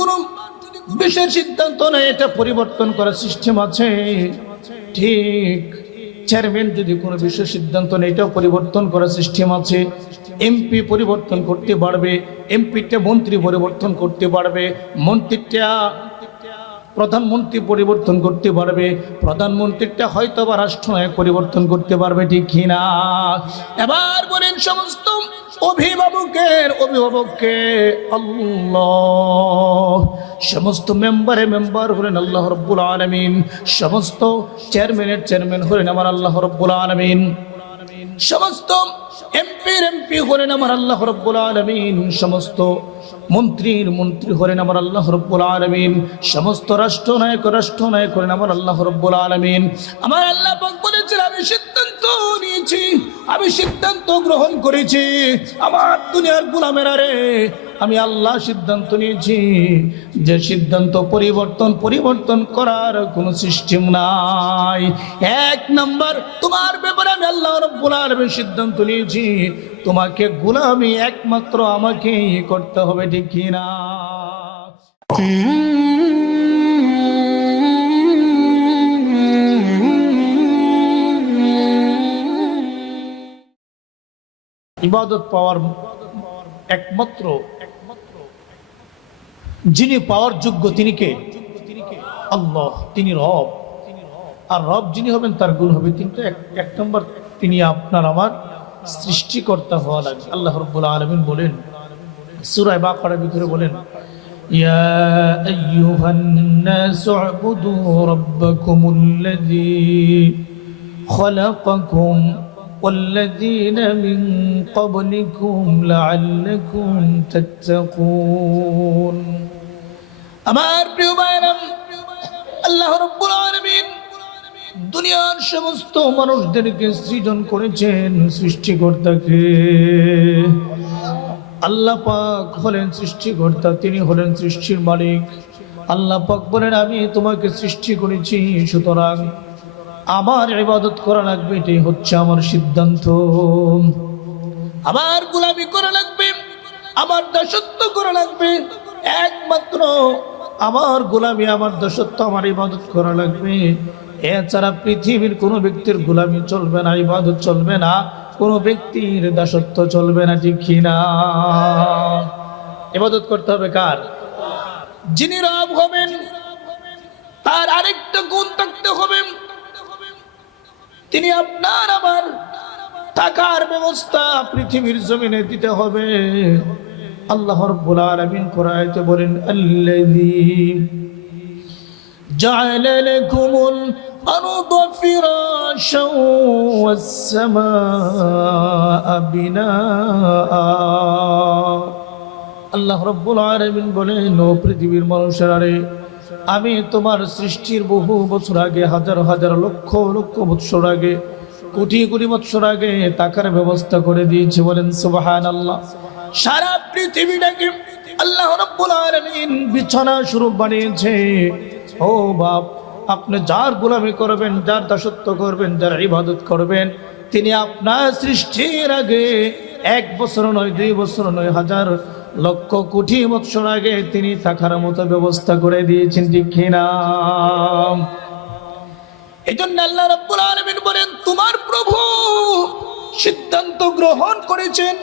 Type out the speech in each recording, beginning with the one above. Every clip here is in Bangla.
কোনো বিশেষ সিদ্ধান্ত নেয়, এটা পরিবর্তন করার সিস্টেম আছে। ঠিক চেয়ারম্যান যদি কোনো বিশেষ সিদ্ধান্ত নেয়, এটাও পরিবর্তন করার সিস্টেম আছে। এমপি পরিবর্তন করতে পারবে, এমপিটা মন্ত্রী পরিবর্তন করতে পারবে, মন্ত্রীটা প্রধানমন্ত্রী পরিবর্তন করতে পারবে, প্রধানমন্ত্রীটা হয়তো বা রাষ্ট্রনায়ক পরিবর্তন করতে পারবে, ঠিক কিনা? এবার বলেন সমস্ত অভিভাবককে আল্লাহ, সমস্ত মেম্বার হলেন আল্লাহ রাব্বুল আলামিন, সমস্ত চেয়ারম্যান হলেন আমার আল্লাহ রাব্বুল আলামিন, সমস্ত এমপি হলেন আমার আল্লাহ রাব্বুল আলামিন, সমস্ত মন্ত্রী হলেন আমার আল্লাহ রাব্বুল আলামিন, সমস্ত রাষ্ট্রনায়ক হলেন আমার আল্লাহ রাব্বুল আলামিন। আমার আল্লাহ পাক বলেছেন, আমি সিদ্ধান্ত নিয়েছি, আমি সিদ্ধান্ত গ্রহণ করেছি। আমার দুনিয়ার গোলামেরা রে, আমি আল্লাহ সিদ্ধান্ত নিয়েছি যে সিদ্ধান্ত পরিবর্তন করার কোনো সিস্টেম নাই। এক নাম্বার, তোমার ব্যাপারে আমি আল্লাহ রাব্বুল আলামিন সিদ্ধান্ত নিয়েছি, তোমাকে গোলামি একমাত্র আমাকেই করতে হবে, ঠিক কিনা? ইবাদত পাওয়ার একমাত্র যিনি পাওয়ার যোগ্য, তিনি কে? আল্লাহ, তিনি রব। আর রব যিনি হবেন তার গুণ হবে তিনটা। এক নম্বর, তিনি আপনার আমার সৃষ্টিকর্তা হওয়া লাগবে। আল্লাহ রাব্বুল আলামিন বলেন সূরা বাকারার ভিতরে বলেন, ইয়া আইয়ুহান নাসু উবুদু রাব্বাকুমুল্লাযী খালাকাকুম والذين من قبلكم لعلكم تتقون। আমার প্রিয় ভাইরা, আল্লাহ রাব্বুল আলামিন দুনিয়ার সমস্ত মানুষদেরকে সৃজন করেছেন, সৃষ্টিকর্তাকে। আল্লাহ পাক হলেন সৃষ্টিকর্তা, তিনি হলেন সৃষ্টির মালিক। আল্লাহ পাক বলেন, আমি তোমাকে সৃষ্টি করেছি, সুতরাং আমার ইবাদত করা লাগবে, এটাই হচ্ছে আমার সিদ্ধান্ত। আমার গোলামি করা লাগবে, আমার দাসত্ব করা লাগবে, একমাত্র আমার গোলামি, আমার দাসত্ব, আমার ইবাদত করা লাগবে। এছাড়া পৃথিবীর কোনো ব্যক্তির গোলামি চলবে না, ইবাদত চলবে না, কোনো ব্যক্তির দাসত্ব চলবে না, ঠিক কিনা? ইবাদত করতে হবে কার? যিনি রব হবেন তার আরেকটা গুণ থাকতে হবে, তিনি আপনার আমার থাকার ব্যবস্থা পৃথিবীর জমিনে দিতে হবে। আল্লাহ রাব্বুল আলামিন কোরআনে বলেন, আল্লাযী জাআলা লাকুমুল আরদা ফিরাশান ওয়াস সামাআ বিনাআ। আল্লাহ রাব্বুল আলামিন বলেন, ও পৃথিবীর মানুষেরা রে, আমি তোমার সৃষ্টির বহু বছর আগে, হাজার হাজার লক্ষ লক্ষ বছর আগে, কোটি কোটি বছর আগে থাকার ব্যবস্থা করে দিয়েছি। বলেন সুবহানাল্লাহ। সারা পৃথিবীটাকে আল্লাহ রাব্বুল আলামিন বিছানা স্বরূপ বানিয়েছে। ও বাপ, আপনি যার গোলামি করবেন, যার দাসত্ব করবেন, যার ইবাদত করবেন, তিনি আপনার সৃষ্টির আগে 1 বছর নয়, 2 বছর নয়, হাজার লক্ষ কোটি বছর আগে তিনি থাকার মতো ব্যবস্থা করে দিয়েছেন, ঠিক কিনা? এজন্য আল্লাহ রাব্বুল আলামিন বলেন, তোমার প্রভু সিদ্ধান্ত গ্রহণ করেছেন,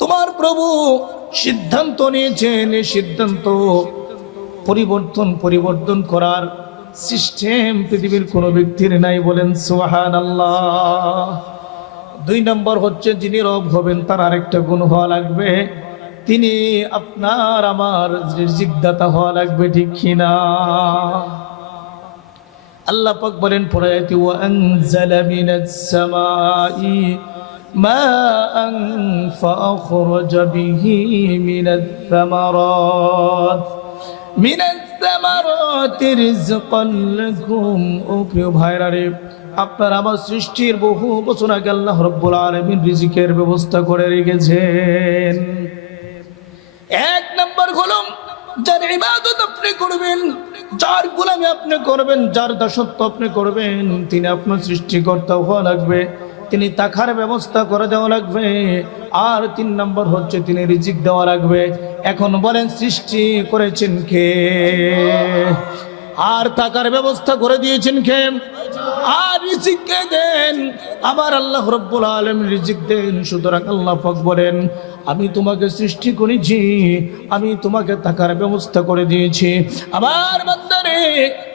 তোমার প্রভু সিদ্ধান্ত নিয়েছেন। এই সিদ্ধান্ত পরিবর্তন করার সিস্টেম পৃথিবীর কোনো ব্যক্তির নাই। বলেন সুবহানাল্লাহ। 2 নম্বর হচ্ছে, যিনি রব হবেন তার আরেকটা গুণ হওয়া লাগবে, তিনি আপনার আমার রিজিকদাতা হওয়া লাগবে, ঠিক কিনা? আল্লাহ পাক বলেন পরায়াতি, ওয়া আনজালা মিনাস সামাই মাআন ফাআখরাজা বিহি মিনাস সামারাতি রিজকান লাকুম। ও প্রিয় ভাইরা রে, আপনার আমার সৃষ্টির বহু বছর আগে আল্লাহ রাব্বুল আলামিন রিজিকের ব্যবস্থা করে রেখেছেন। 1 নম্বর হলো, যার ইবাদত আপনি করবেন, যার গোলামি আপনি করবেন, যার দাসত্ব আপনি করবেন, তিনি আপনার সৃষ্টিকর্তা হওয়া লাগবে। তিনি থাকার ব্যবস্থা করে দেওয়া লাগবে, আর 3 নম্বর হচ্ছে তিনি রিজিক দেওয়া লাগবে। এখন বলেন সৃষ্টি করেছেন কে? আর থাকার ব্যবস্থা করে দিয়েছেন কে? আর রিজিক কে দেন? আবার আল্লাহ রাব্বুল আলামিন রিজিক দেন। সুতরাং আল্লাহ পাক বলেন, আমি তোমাকে সৃষ্টি করেছি, আমি তোমাকে থাকার ব্যবস্থা করে দিয়েছি। আমার বান্দারে,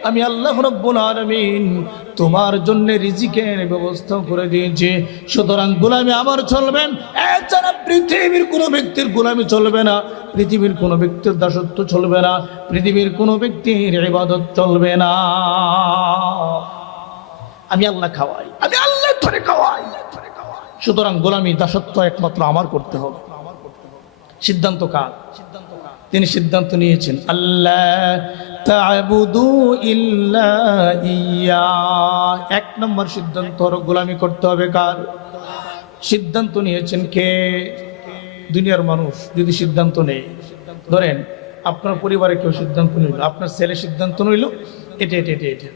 আমি আল্লাহ রাব্বুল আলামিন তোমার জন্য রিজিকের ব্যবস্থা করে দিয়েছি। সুতরাং গোলামি আমার চলবেন, এছাড়া পৃথিবীর কোনো ব্যক্তির গোলামি চলবে না, পৃথিবীর কোনো ব্যক্তির দাসত্ব চলবে না, পৃথিবীর কোনো ব্যক্তির ইবাদত চলবে না। আমি আল্লাহ খাওয়াই, আমি আল্লাহ ধরে খাওয়াই। সুতরাং গোলামি দাসত্ব একমাত্র আমার করতে হবে। সিদ্ধান্ত কার? তিনি সিদ্ধান্ত নিয়েছেন, আল্লাহ তা'বুদু ইল্লা ইয়্যা। 1 নম্বর সিদ্ধান্ত হলো গোলামি করতে হবে কার? সিদ্ধান্ত নিয়েছেন কে? দুনিয়ার মানুষ যদি সিদ্ধান্ত নেয়, ধরেন আপনার পরিবারে কেউ সিদ্ধান্ত নিল, আপনার ছেলে সিদ্ধান্ত নিল এটা এটা এটা এটা,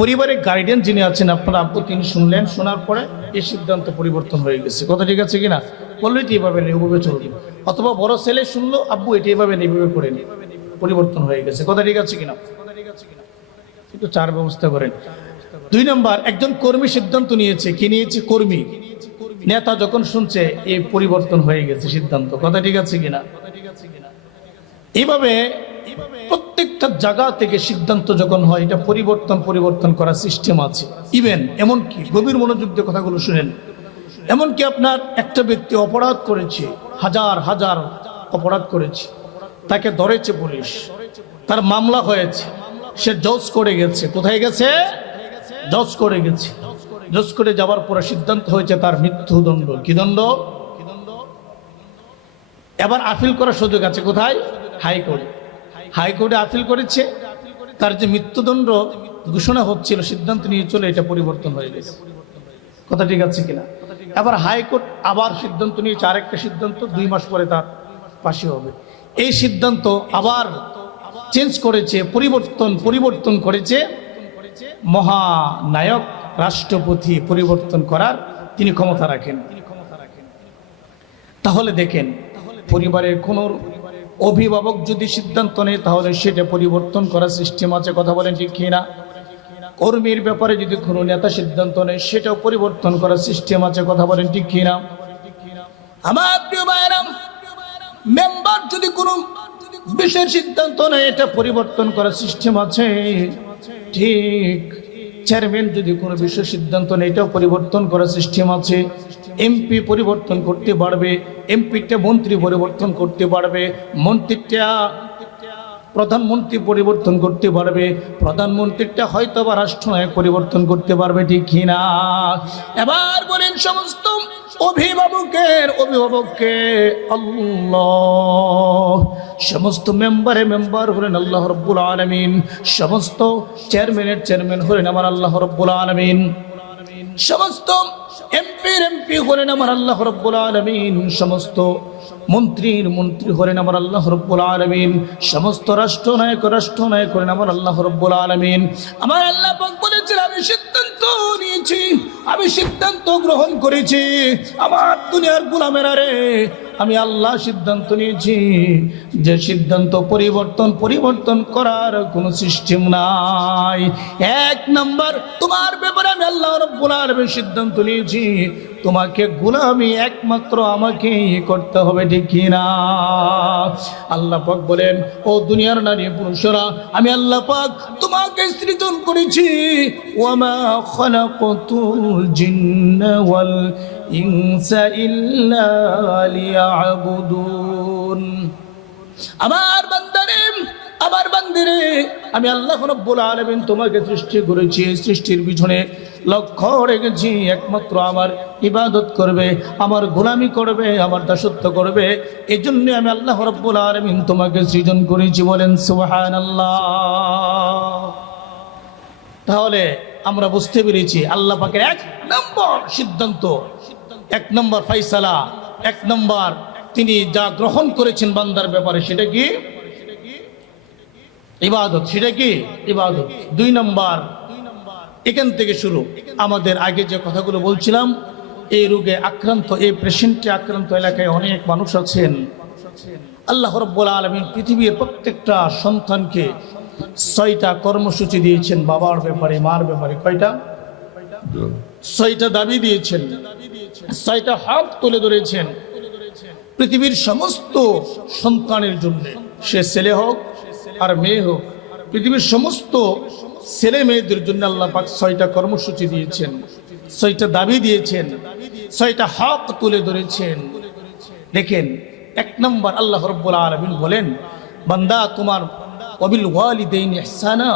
পরিবারের গার্ডিয়ান যিনি আছেন আপনার আব্বু, তিনি শুনলেন, শোনার পরে এই সিদ্ধান্ত পরিবর্তন হয়ে গেছে। কথা ঠিক আছে কিনা? বললো এটি এভাবে নেই, ওভাবে চলবে। অথবা বড় ছেলে শুনলো, আব্বু এটি এভাবে নেই, এভাবে করেন, পরিবর্তন হয়ে গেছে। কথা ঠিক আছে কিনা? কিন্তু 4 ব্যবস্থা করেন। 2 নম্বর, একজন কর্মী সিদ্ধান্ত নিয়েছে। কি নিয়েছে? কর্মী। নেতা যখন শুনছে এই পরিবর্তন হয়ে গেছে সিদ্ধান্ত। কথা ঠিক আছে কিনা? এইভাবে প্রত্যেকটা জায়গা থেকে সিদ্ধান্ত যখন হয়, এটা পরিবর্তন করার সিস্টেম আছে। ইভেন এমনকি গভীর মনোযোগ দিয়ে কথাগুলো শুনেন, এমনকি আপনার একটা ব্যক্তি অপরাধ করেছে, হাজার হাজার অপরাধ করেছে, তাকে ধরেছে পুলিশ, তার মামলা হয়েছে, সে জজ করে গেছে। কোথায় গেছে? জজ করে গেছে। জজ করে যাওয়ার পরে সিদ্ধান্ত হয়েছে তার মৃত্যুদণ্ড। কি দণ্ড? এবার আপিল করার সুযোগ আছে। কোথায়? হাইকোর্টে। হাইকোর্টে আপিল করেছে, তার যে মৃত্যুদণ্ড ঘোষণা হচ্ছিল, সিদ্ধান্ত নিয়ে চলে এটা পরিবর্তন হয়ে গেছে। কথা ঠিক আছে কিনা? এবার হাইকোর্ট আবার সিদ্ধান্ত নিয়েছে, আরেকটা সিদ্ধান্ত, 2 মাস পরে তার ফাঁসি হবে। এই সিদ্ধান্ত আবার চেঞ্জ করেছে, পরিবর্তন করেছে মহানায়ক রাষ্ট্রপতি। পরিবর্তন করার তিনি ক্ষমতা রাখেন। তাহলে দেখেন, পরিবারের কোন অভিভাবক যদি সিদ্ধান্ত নেয়, তাহলে সেটা পরিবর্তন করার সিস্টেম আছে। কথা বলেন ঠিক কিনা? কর্মীর ব্যাপারে যদি কোনো নেতা সিদ্ধান্ত নেয়, সেটাও পরিবর্তন করার সিস্টেম আছে। কথা বলেন ঠিক কিনা? আমার প্রিয় ভাইরা, মেম্বার যদি কোনো বিশেষ সিদ্ধান্ত নেয়, এটা পরিবর্তন করার সিস্টেম আছে। ঠিক চেয়ারম্যান যদি কোনো বিশেষ সিদ্ধান্ত নেয়, এটাও পরিবর্তন করার সিস্টেম আছে। এমপি পরিবর্তন করতে পারবে, এমপিটা মন্ত্রী পরিবর্তন করতে পারবে, মন্ত্রীটা প্রধানমন্ত্রী পরিবর্তন করতে পারবে, প্রধানমন্ত্রীটা হয়তো বা রাষ্ট্রনায়ক পরিবর্তন করতে পারবে। ঠিক কিনা? এবার বলেন, সমস্ত অভিভাবককে আল্লাহ, সমস্ত মেম্বার হলেন আল্লাহ রাব্বুল আলামিন, সমস্ত চেয়ারম্যান হলেন আমার আল্লাহ রাব্বুল আলামিন, সমস্ত এমপি হলেন আমার আল্লাহ রাব্বুল আলামিন, সমস্ত মন্ত্রী হলেন আমার আল্লাহ রাব্বুল আলামিন, সমস্ত রাষ্ট্রনায়ক হলেন আমার আল্লাহ রাব্বুল আলামিন। আমার আল্লাহ পাক বলেছেন, আমি সিদ্ধান্ত নিয়েছি, আমি সিদ্ধান্ত গ্রহণ করেছি। আমার দুনিয়ার গোলামেরা রে, আমি আল্লাহ সিদ্ধান্ত নিয়েছি যে সিদ্ধান্ত পরিবর্তন করার কোনো সিস্টেম নাই। 1 নম্বর, তোমার ব্যাপারে আমি আল্লাহ রাব্বুল আলামিন সিদ্ধান্ত নিয়েছি, তোমাকে গোলামি একমাত্র আমাকেই করতে হবে। ঠিক কিনা? আল্লাহ পাক বলেন, ও দুনিয়ার নারী পুরুষরা, আমি আল্লাহ পাক তোমাকে সৃজন করেছি। ওয়ামা খালাকাতুল জিন্না ওয়াল ইনসা ইল্লা লিয়াবুদুন। আমার বান্দারে, আমি আল্লাহ রাব্বুল আলামিন তোমাকে সৃষ্টি করেছি, সৃষ্টির পিছনে লক্ষ্য রেখেছি একমাত্র আমার ইবাদত করবে, আমার গোলামি করবে, আমার দাসত্ব করবে। এই জন্য আমি আল্লাহ রাব্বুল আলামিন তোমাকে সৃজন করেছি। বলেন সুবহানাল্লাহ। তাহলে আমরা বুঝতে পেরেছি আল্লাহ পাকের 1 নম্বর সিদ্ধান্ত, 1 নম্বর ফায়সালা, 1 নম্বর তিনি যা গ্রহণ করেছেন বান্দার ব্যাপারে, সেটা কি? ইবাদত। সেটা কি? ইবাদত। 2 নম্বর, এখান থেকে শুরু। আমাদের আগে যে কথাগুলো বলছিলাম, এই রোগে আক্রান্ত, এই পেশেন্টে আক্রান্ত এলাকায় অনেক মানুষ আছেন। আল্লাহ রাব্বুল আলামিন পৃথিবীর প্রত্যেকটা সন্তানকে 6টা কর্মসূচি দিয়েছেন বাবার ব্যাপারে, মার ব্যাপারে। কয়টা? 6টা দাবি দিয়েছেন, 6টা হক তুলে ধরেছেন পৃথিবীর সমস্ত সন্তানের জন্য। সে ছেলে হোক আর মেয়ে হোক, পৃথিবীর সমস্ত ছেলে মেয়েদের জন্য আল্লাহ পাক 6টা কর্মসূচি দিয়েছেন, 6টা দাবি দিয়েছেন, 6টা হক তুলে ধরেছেন। দেখেন, 1 নম্বর আল্লাহ রাব্বুল আলামিন বলেন, বান্দা তোমার ওয়াবিল ওয়ালিদাইনি ইহসানা,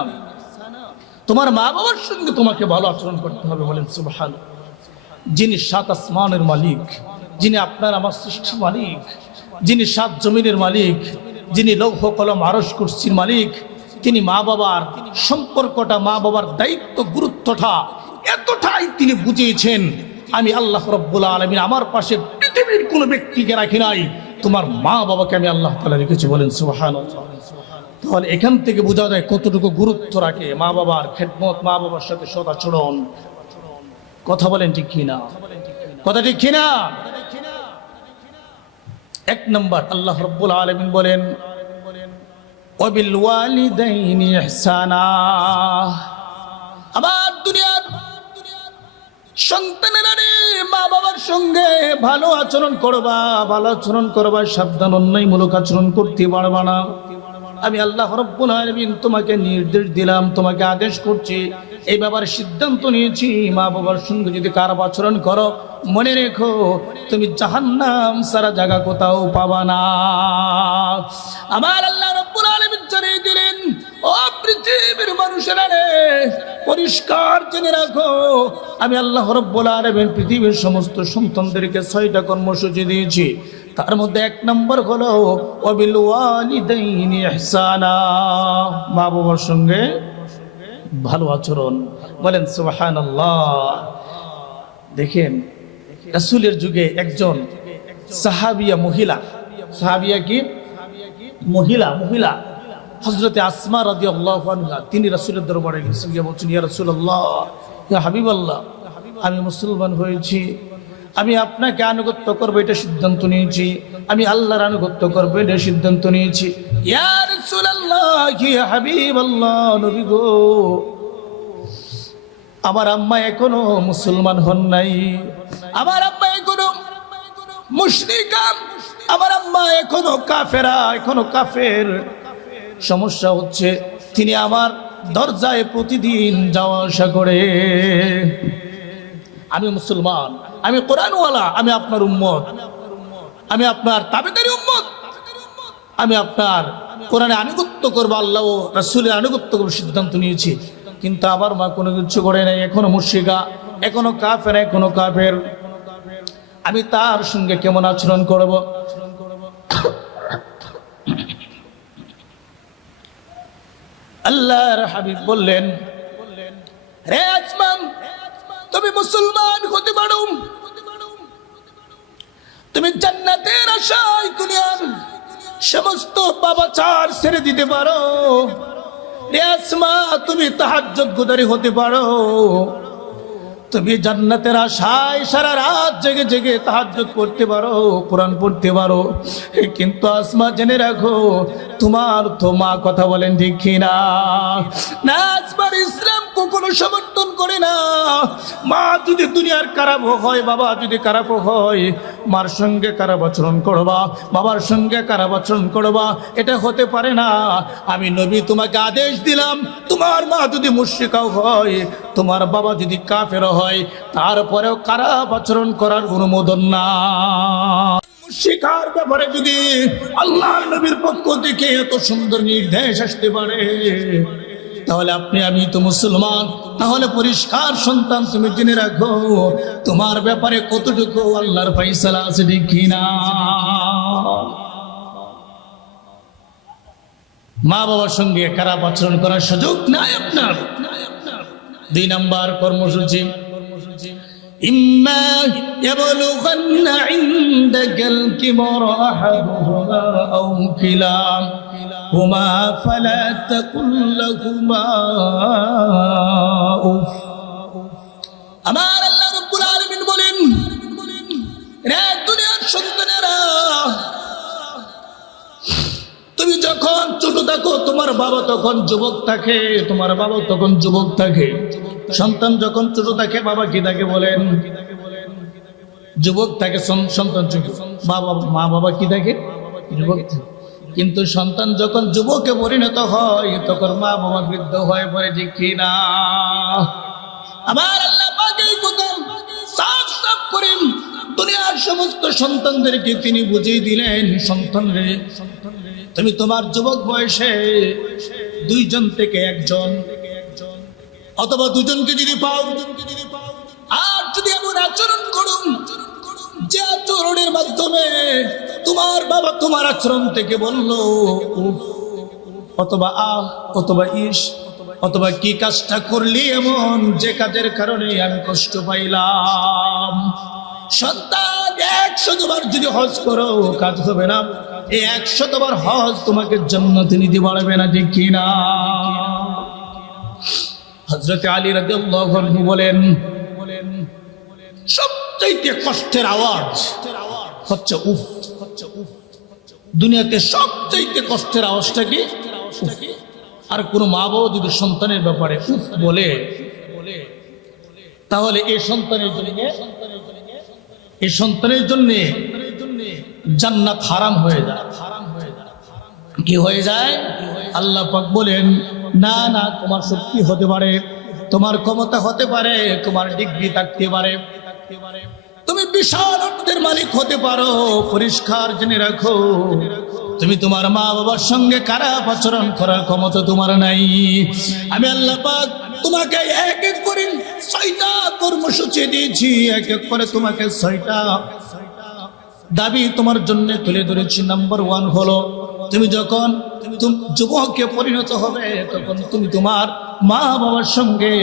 তোমার মা বাবার সঙ্গে তোমাকে ভালো আচরণ করতে হবে। বলেন সুবহানাল্লাহ। যিনি 7 আসমানের মালিক, যিনি আপনার আমার সৃষ্টির মালিক, যিনি 7 জমিনের মালিক, যিনি লৌহ কলম আরশ কুরসির মালিক, তিনি মা বাবার সম্পর্কটা, মা বাবার দায়িত্ব, গুরুত্বটা এতটাই তিনি বুঝিয়েছেন। আমি আল্লাহ রাব্বুল আলামিন আমার পাশে পৃথিবীর কোনো ব্যক্তিকে রাখি নাই, তোমার মা বাবাকে আমি আল্লাহ তাআলা রেখেছি। বলেন সুবহানাল্লাহ। তাহলে এখান থেকে বোঝা যায় কতটুকু গুরুত্ব রাখে মা বাবার খেদমত, মা বাবার সাথে সদাচরণ। কথা বলেন ঠিক কিনা? কথা ঠিক কিনা? 1 নম্বর আল্লাহ রাব্বুল আলামিন বলেন, ওয়াবিল ওয়ালিদাইনি ইহসানা, আমার দুনিয়ার সন্তানেরা রে, মা বাবার সঙ্গে ভালো আচরণ করবা, ভালো আচরণ করবা, সাবধান, অন্যায়মূলক আচরণ করতে পারবা না। আমি আল্লাহ রাব্বুল আলামিন তোমাকে নির্দেশ দিলাম, তোমাকে আদেশ করছি, এই ব্যাপারে সিদ্ধান্ত নিয়েছি। মা বাবার সঙ্গে যদি খারাপ আচরণ করো, মনে রেখো তুমি জাহান্নাম সারা জায়গা কোথাও পাবা না। আমার আল্লাহ রাব্বুল আলামিন জানিয়ে দিলেন, ও পৃথিবীর মানুষেরা রে, পরিষ্কার জেনে রাখো, আমি আল্লাহ রাব্বুল আলামিন পৃথিবীর সমস্ত সন্তানদেরকে 6টা কর্মসূচি দিয়েছি। তার মধ্যে 1 নম্বর হলো ওয়াবিল ওয়ালিদাইনি ইহসানা, মা বাবার সঙ্গে ভালো আচরণ। বলেন সুবহানাল্লাহ। দেখেন, রাসূলের যুগে একজন সাহাবিয়া মহিলা, সাহাবিয়া কি মহিলা, হযরতে আসমা রাদিয়াল্লাহু আনহা, তিনি রাসূলের দরবারে গেছেন, গিয়ে বলছেন, ইয়া রাসূলুল্লাহ, ইয়া হাবিবাল্লাহ, আমি মুসলমান হয়েছি, আমি আপনাকে আনুগত্য করবো এটা সিদ্ধান্ত নিয়েছি, আমি আল্লাহর আনুগত্য করবো এটা সিদ্ধান্ত নিয়েছি। ইয়া রাসূলুল্লাহ, ইয়া হাবিবাল্লাহ, নবী গো, আমার আম্মা এখনো মুসলমান হন নাই, আমার আম্মা এখনো মুশরিকা, আমার আম্মা এখনো কাফেরা, এখনো কাফের। সমস্যা হচ্ছে তিনি আমার দরজায় প্রতিদিন যাওয়া আসা করে। আমি মুসলমান, আমি কোরআনওয়ালা, আমি আপনার উম্মত, আমি আপনার তাবেদারি উম্মত, আমি আপনার কোরআনে আনুগত্য করবো, আল্লাহ ও রাসূলের আনুগত্য করবো সিদ্ধান্ত নিয়েছি। কিন্তু আমার মা কোনো কিছু করে নাই, এখনো মুশরিকা, এখনো কাফের, এখনো কাফের। আমি তার সঙ্গে কেমন আচরণ করব? আল্লাহর হাবিব বললেন, রে আসমা, তুমি মুসলমান হতে পারো, তুমি জান্নাতের আশায় দুনিয়ার সমস্ত পাপাচার ছেড়ে দিতে পারো। রে আসমা, তুমি তাহাজ্জুদ গুজারি হতে পারো, তুমি জান্নাতের আশায় সারা রাত জেগে জেগে তাহাজ্জুদ করতে পারো, কোরআন পড়তে পারো। কিন্তু আসমা, জেনে রাখো, তোমার তো মা, কথা বলেন ঠিক কিনা? না, আসমার ইসলাম কখনো সমর্থন করে না। মা যদি দুনিয়ার খারাপ হয়, বাবা যদি খারাপ হয়, মার সঙ্গে খারাপ আচরণ করবা, বাবার সঙ্গে খারাপ আচরণ করবা, এটা হতে পারে না। আমি নবী তোমাকে আদেশ দিলাম, তোমার মা যদি মুশরিকাও হয়, তোমার বাবা যদি কাফের হয়, তারপরেও খারাপ আচরণ করার অনুমোদন না। শিখার ব্যাপারে যদি আল্লাহর নবীর পক্ষ থেকে এত সুন্দর নির্দেশ আসতে পারে, তাহলে আপনি, আমি তো মুসলমান, তাহলে পরিষ্কার সন্তান, তুমি জেনে রাখো তোমার ব্যাপারে কতটুকু আল্লাহর ফয়সালা আছে, ঠিক কিনা? মা বাবার সঙ্গে খারাপ আচরণ করার সুযোগ নাই আপনার। 2 নম্বর কর্মসূচি, ইম্মা ইয়াবলুগান্না ইনদাকাল কিবর আহাদুহুমা আও কিলাহুমা ফালা তাকুল লাহুমা উফ সন্তানেরা, তুমি যখন ছোট থাকো তোমার বাবা তখন যুবক থাকে, তোমার বাবা তখন যুবক থাকে। সন্তান যখন ছোট থাকে বাবা কি তাকে বলেন? যুবক থাকে। সন্তান ছোট, মা বাবা কি থাকে? যুবক থাকে। কিন্তু সন্তান যখন যুবকে পরিণত হয় তখন মা বাবা বৃদ্ধ হয়ে পড়ে, ঠিক কিনা? আমার আল্লাহ পাক এই কথা সাফ সাফ করেন দুনিয়ার সমস্ত সন্তানদেরকে তিনি বুঝিয়ে দিলেন, সন্তান রে, তুমি তোমার যুবক বয়সে দুইজন থেকে একজন অথবা দুজনকে যদি পাও, আর যদি এমন আচরণ করুন যে আচরণের মাধ্যমে তোমার বাবা তোমার আচরণ থেকে বললো উফ অথবা আহ অথবা ইস অথবা কি কাজটা করলি এমন যে কাজের কারণে আমি কষ্ট পাইলাম। সন্তান 100 বার যদি হজ করো কাজ হবে না, এই 100 বার হজ তোমাকে জান্নাতে নিতে পারবে না, ঠিক কিনা? হযরত আলী রাদিয়াল্লাহু আনহু বলেন, সবচাইতে কষ্টের আওয়াজ হচ্ছে উফ। দুনিয়াতে সবচাইতে কষ্টের আওয়াজটা কি? আর কোন মা বাবা যদি সন্তানের ব্যাপারে উফ বলে তাহলে এই সন্তানের জন্য জান্নাত হারাম হয়ে যায়। কি হয়ে যায়? আল্লাহ পাক বলেন, না না, তোমার শক্তি হতে পারে, তোমার ক্ষমতা হতে পারে, তোমার ডিগ্রি থাকতে পারে, তুমি বিশাল অর্থের মালিক হতে পারো, পরিষ্কার জেনে রাখো তুমি তোমার মা বাবার সঙ্গে খারাপ আচরণ করার ক্ষমতা তোমার নাই। আমি আল্লাহ পাক তোমাকে এক এক করে 6টা কর্মসূচি দিয়েছি, এক এক করে তোমাকে 6টা দাবি তোমার জন্য তুলে ধরেছি। নাম্বার 1 হলো, তুমি যখন যুবককে পরিণত হবে তখন তুমি তোমার মা বাবার সঙ্গে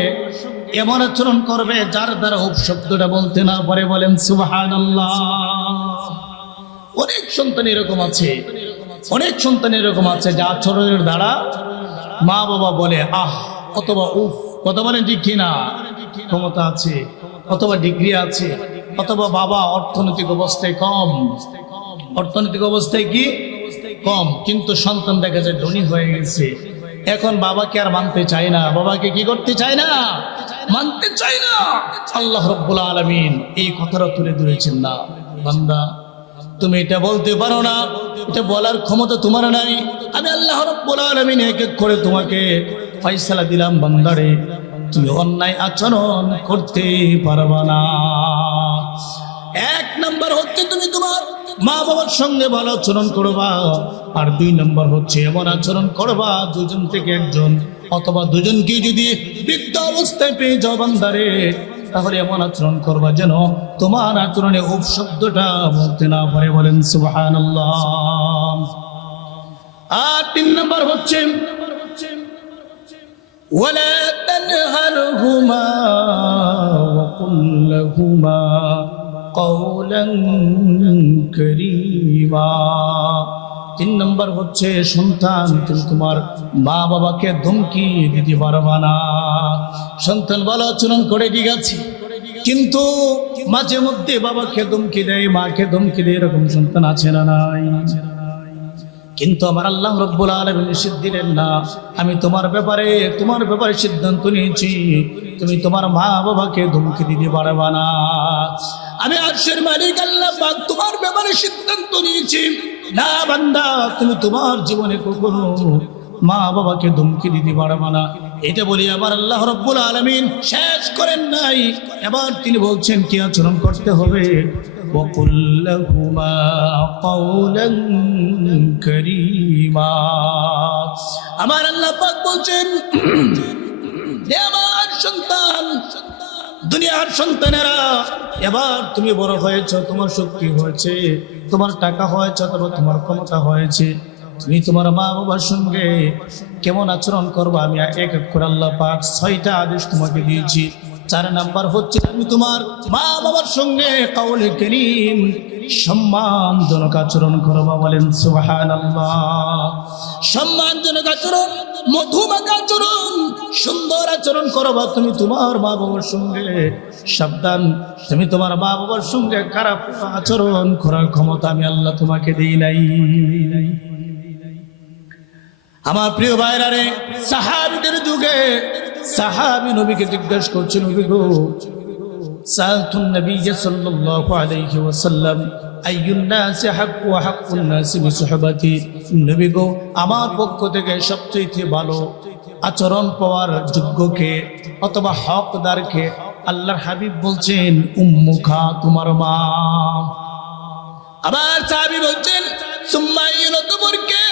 এমন আচরণ করবে যার দ্বারা শব্দটা বলতে না পারে। বলেন সুবহানাল্লাহ। অনেক সন্তান এরকম আছে, অনেক সন্তান এরকম আছে যে আচরণের দ্বারা মা বাবা বলে আহ অথবা উফ। কথা বলেন ঠিক কিনা? ক্ষমতা আছে অথবা ডিগ্রি আছে অথবা বাবা অর্থনৈতিক অবস্থায় কম, অর্থনৈতিক অবস্থায় কি কম, কিন্তু সন্তান দেখা যায় ধনী হয়ে গেছে। এখন বাবাকে আর মানতে চায় না, বাবাকে কি করতে চায় না? মানতে চায় না। আল্লাহ রাব্বুল আলামিন এই কথাটা তুলে ধরেছেন, না বান্দা তুমি এটা বলতে পারো না, এটা বলার ক্ষমতা তোমার নাই। আমি আল্লাহ রাব্বুল আলামিন এক এক করে তোমাকে ফয়সালা দিলাম, বান্দারে তুমি অন্যায় আচরণ করতে পারবা না। 1 নাম্বার হচ্ছে তুমি তোমার মা বাবার সঙ্গে ভালো আচরণ করবা, আর 2 নাম্বার হচ্ছে এমন আচরণ করবা দুজন থেকে একজন অথবা দুজনকে যদি বৃদ্ধ অবস্থায় পেয়ে যাও বান্দারে, তাহলে এমন আচরণ করবা যেন তোমার আচরণে উফ শব্দটা বলতে না পারে। বলেন সুবহানাল্লাহ। আর 3 নাম্বার হচ্ছে ওয়ালা তানহারহুমা ওয়া কুল লাহুমা কওলান কারীমা। 3 নম্বর হচ্ছে সন্তান তুমি তোমার মা বাবাকে ধমকি দিতে পারবা না। সন্তান ভালো আচরণ করে ঠিক আছে, কিন্তু মাঝে মধ্যে বাবাকে ধমকি দেয়, মাকে ধমকি দেয়, এরকম সন্তান আছে না নাই? কিন্তু আমার আল্লাহ রাব্বুল আলামিন নিষেধ দিলেন না, আমি তোমার ব্যাপারে সিদ্ধান্ত নিয়েছি, তুমি তোমার মা বাবাকে ধমকি দিতে পারবা না। আমি আরশের মালিক আল্লাহ পাক তোমার ব্যাপারে সিদ্ধান্ত নিয়েছি, না বান্দা তুমি তোমার জীবনে কখনো মা বাবাকে ধমকি দিতে পারবা না। এটা বলি আমার আল্লাহ রাব্বুল আলামিন শেষ করেন নাই, এবার তিনি বলছেন কি আচরণ করতে হবে। وَقُلْ لَهُمَا قَوْلًا كَرِيمًا। আমার আল্লাহ পাক বলছেন, আমার সন্তান, দুনিয়ার সন্তানেরা, এবার তুমি বড় হয়েছ, তোমার শক্তি হয়েছে, তোমার টাকা হয়েছে অথবা তোমার ক্ষমতা হয়েছে, তুমি তোমার মা বাবার সঙ্গে কেমন আচরণ করবা আমি এক এক করে আল্লাহ পাক 6টা আদেশ তোমাকে দিয়েছি। 4 নাম্বার হচ্ছে তুমি তোমার মা বাবার সঙ্গে কাউলে কারীম সম্মানজনক আচরণ করবা, বলেন সুবহানাল্লাহ। সম্মানজনক আচরণ, মধুমাখা আচরণ, সুন্দর আচরণ করবা তুমি তোমার মা বাবার সঙ্গে। সাবধান, তুমি তোমার মা বাবার সঙ্গে খারাপ আচরণ করার ক্ষমতা আমি আল্লাহ তোমাকে দেই নাই। আমার প্রিয় ভাইরা রে, সাহাবীদের যুগে সাহাবী নবীকে জিজ্ঞাসা করছেন, নবী গো, সাআলতুন নবী সাল্লাল্লাহু আলাইহি ওয়াসাল্লাম আইয়ুন নাসি হাক্কু ওয়া হাক্কুন নাসি বিসুহবাতি। নবী গো, আমার পক্ষ থেকে সবচেয়ে ভালো আচরণ পাওয়ার যোগ্যকে অথবা হকদারকে? আল্লাহর হাবিব বলছেন উম্মুকা, তোমার মা। আবার সাহাবী বলছেন সুম্মা ইউনতুবুরকে।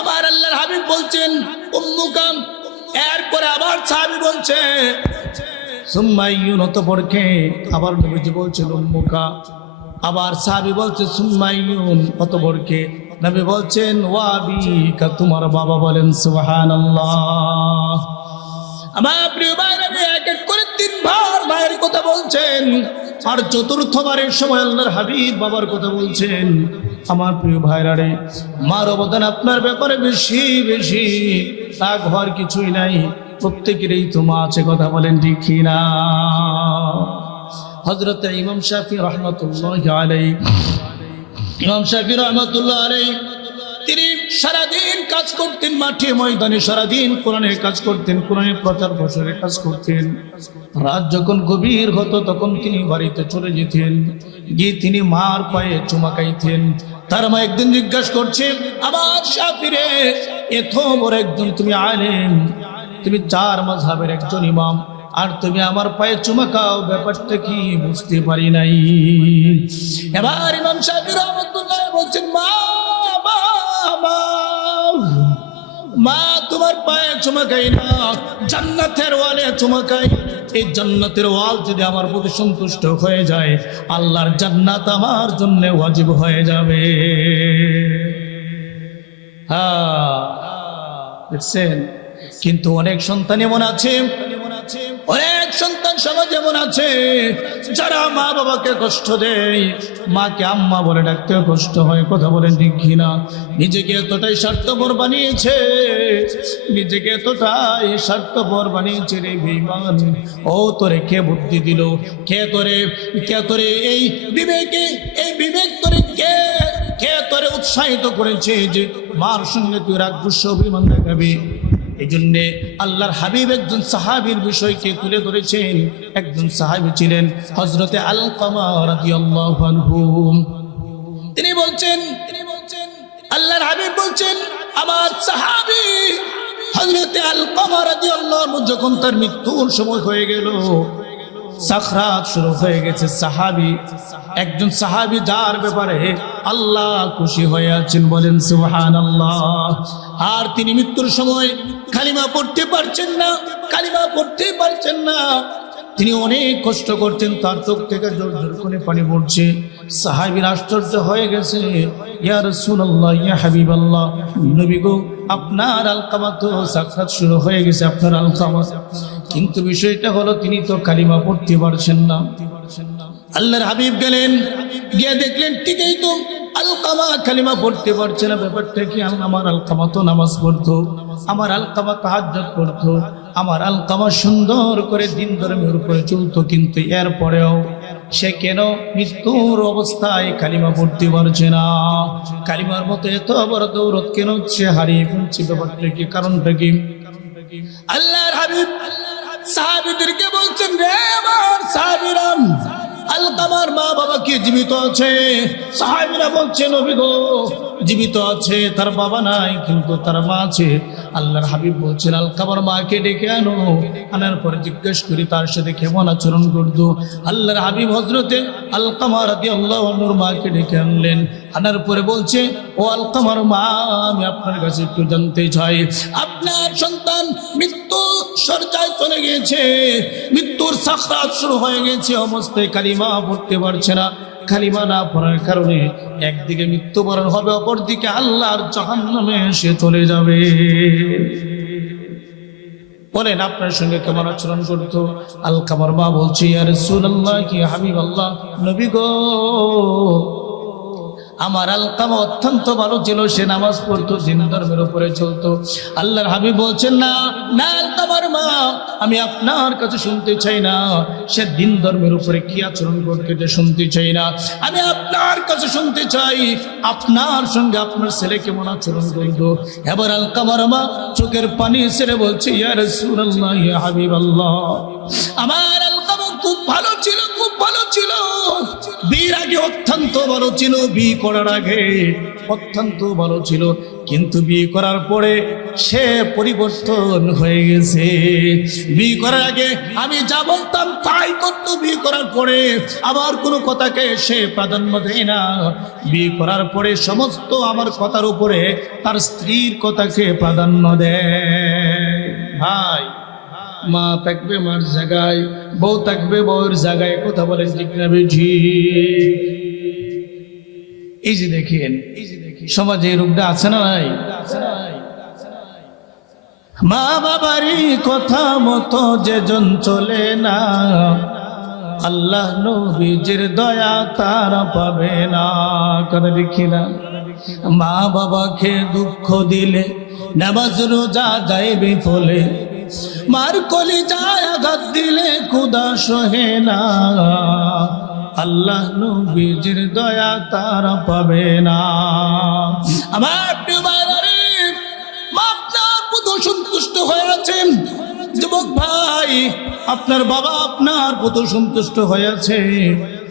আবার আল্লাহর হাবিব বলছেন উম্মুকা। এরপরে আবার সাহাবী বলছে সুম্মা ইউনতুবুরকে। আবার নবীজি বলছেন উম্মুকা। আবার সাহাবী বলছে সুম্মা ইউনতুবুরকে। নবী বলছেন ওয়া বিকা, তোমার বাবা। বলেন সুবহানাল্লাহ। আমার প্রিয় ভাইরা, এক এক করে 3 বার ভাইয়ের কথা বলছেন, আর চতুর্থবারের সময় আল্লাহর হাবিব বাবার কথা বলছেন। আমার প্রিয় ভাইরা রে, মার অবদান আপনার ব্যাপারে বেশি বেশি, রাগ হওয়ার কিছুই নাই। প্রত্যেকেরই তো মা আছে, কথা বলেন ঠিক কিনা? হযরত ইমাম শাফি রাহমাতুল্লাহি আলাইহি, ইমাম শাফি রাহমাতুল্লাহ আলাইহি তিনি সারাদিন কাজ করতেন মাঠে ময়দানে, সারাদিন কোরআনের কাজ করতেন, কোরআনের প্রচার প্রসারের কাজ করতেন। রাত যখন গভীর হতো তখন তিনি বাড়িতে চলে যেতেন, গিয়ে তিনি মার পায়ে চুমা খাইতেন। তার মা একদিন জিজ্ঞাসা করছে, আবার শাফি রে, এত বড় একজন তুমি আলেম, তুমি 4 মাযহাবের একজন ইমাম, আর তুমি আমার পায়ে চুমা খাও, ব্যাপারটা কি বুঝতে পারি নাই। এবার ইমাম শাফি রাহমাতুল্লাহ বলছেন মা, মা তোমার পায়ে চুমা খাই না, জান্নাতের ওয়ালে চুমা খাই। এই জান্নাতের ওয়াল যদি আমার প্রতি সন্তুষ্ট হয়ে যায়, আল্লাহর জান্নাত আমার জন্য ওয়াজিব হয়ে যাবে। হ্যাঁ, দেখছেন? কিন্তু অনেক সন্তান এমন আছে, অনেক সন্তান সমাজ এমন আছে যারা মা বাবাকে কষ্ট দেয়, মাকে আম্মা বলে ডাকতেও কষ্ট হয়, কথা বলেন ঠিক কিনা? নিজেকে এতটাই স্বার্থপর বানিয়েছে, নিজেকে এতটাই স্বার্থপর বানিয়েছে রে বেঈমান। ও তোরে কে বুদ্ধি দিল? কে তোরে এই বিবেক তোরে কে তোরে উৎসাহিত করেছে যে মার সঙ্গে তুই রাগ গুসা অভিমান দেখাবি? এই জন্যে আল্লাহর হাবিব একজন সাহাবীর বিষয়কে তুলে ধরেছেন। একজন সাহাবী ছিলেন হযরতে আলকামা রাদিয়াল্লাহু আনহু। তিনি বলছেন, আল্লাহর হাবিব বলছেন, আমার সাহাবী হযরতে আলকামা রাদিয়াল্লাহু আনহু যখন তার মৃত্যুর সময় হয়ে গেল, সাকরাত শুরু হয়ে গেছে, একজন সাহাবী যার ব্যাপারে আল্লাহ খুশি হয়ে আছেন, বলেন সুবহানাল্লাহ। আর তিনি মৃত্যুর সময় কালিমা পড়তে পারছেন না, তিনি অনেক কষ্ট করতেন, তার চোখ থেকে জোর জোর করে পানি পড়ছে। সাহাবীর আশ্চর্য হয়ে গেছে, ইয়া রাসূলুল্লাহ, ইয়া হাবিবাল্লাহ, নবী গো, আপনার আলকামা তো সাকরাত শুরু হয়ে গেছে, আপনার আলকামা। কিন্তু বিষয়টা হলো তিনি তো কালিমা পড়তে পারছেন না। আল্লাহর হাবিব গেলেন, গিয়ে দেখলেন ঠিকই তো আলকামা কালিমা পড়তে পারছে না। ব্যাপারটা কি? আমার আলকামা তো নামাজ পড়তো, আমার আলকামা তাহাজ্জুদ করতো, আমার আলকামা সুন্দর করে দিন ধর্মের উপরে চলতো, কিন্তু এরপরেও সে কেন মৃত্যুর অবস্থায় কালিমা পড়তে পারছে না? কালিমার মতো এত বড় দৌলত কেন সে হারিয়ে ফেলছে? ব্যাপারটা কি? কারণটা কি? আল্লাহর হাবিব সাহাবীদেরকে বলছেন, রে আমার সাহাবীরা, আলকামার মা বাবা কি জীবিত আছে? সাহাবীরা বলছেন, নবী গো, জীবিত আছে, তার বাবা নাই কিন্তু তার মা আছে। আল্লাহর হাবিব বলছেন, আলকামার মাকে ডেকে আনার পরে জিজ্ঞেস করি তার সাথে কেমন আচরণ করতো। আল্লাহর হাবিব হযরতে আলকামা রাদিয়াল্লাহু আনহুর মাকে ডেকে আনলেন। আনার পরে বলছে, ও আলকামার মা, আমি আপনার কাছে একটু জানতে চাই, আপনার সন্তান মৃত্যু শয্যায় চলে গিয়েছে, মৃত্যুর সাকরাত শুরু হয়ে গেছে, অবস্থায় কালিমা পড়তে পারছে না। কালিমা না পড়ার কারণে একদিকে মৃত্যুবরণ হবে, অপরদিকে আল্লাহর জাহান্নামে সে চলে যাবে। বলেন আপনার সঙ্গে কেমন আচরণ করতো? আলকামার মা বলছে, ইয়া রাসূলুল্লাহ, কি হাবিবাল্লাহ, নবী গো, আমার আলকামা অত্যন্ত ভালো ছিল, সে নামাজ পড়তো, দিন ধর্মের উপরে চলতো। আল্লাহর হাবিব বলছেন, না না আলকামার মা, আমি আপনার কাছে শুনতে চাই না সে দিন ধর্মের উপরে কি আচরণ করতে, এটা শুনতে চাই না। আমি আপনার কাছে শুনতে চাই আপনার সঙ্গে আপনার ছেলে কেমন আচরণ করতো। এবার আলকামার মা চোখের পানি ছেড়ে বলছে, ইয়া রাসূলুল্লাহ, ইয়া হাবিবাল্লাহ, আমার আলকামা খুব ভালো ছিল, খুব ভালো ছিল। বিয়ের আগে অত্যন্ত ভালো ছিল, বিয়ে করার আগে অত্যন্ত ভালো ছিল, কিন্তু বিয়ে করার পরে সে পরিবর্তন হয়ে গেছে। বিয়ে করার আগে আমি যা বলতাম তাই করতো, বিয়ে করার পরে আমার কোনো কথাকে সে প্রাধান্য দেয় না। বিয়ে করার পরে সমস্ত আমার কথার উপরে তার স্ত্রীর কথাকে প্রাধান্য দেয়। ভাই, মা থাকবে মার জায়গায়, বউ থাকবে বউয়ের জায়গায়, কথা বলেন ঠিক না বেঠি? এই যে দেখেন সমাজে এই রূপটা আছে না নাই? মা বাবারই কথা মতো যেজন চলে না, আল্লাহ নবীজির দয়া তারা পাবে না। কথা দেখি না? মা বাবাকে দুঃখ দিলে নামাজ রোজা যাইবে ফলে, মার কলিজায় আঘাত দিলে ক্ষুধা সহে না, আল্লাহ নবীজির দয়া তারা পাবে না। আমার আপনার প্রতি সন্তুষ্ট হয়ে আছেন যুবক ভাই, আপনার বাবা আপনার প্রতি সন্তুষ্ট হয়ে আছে।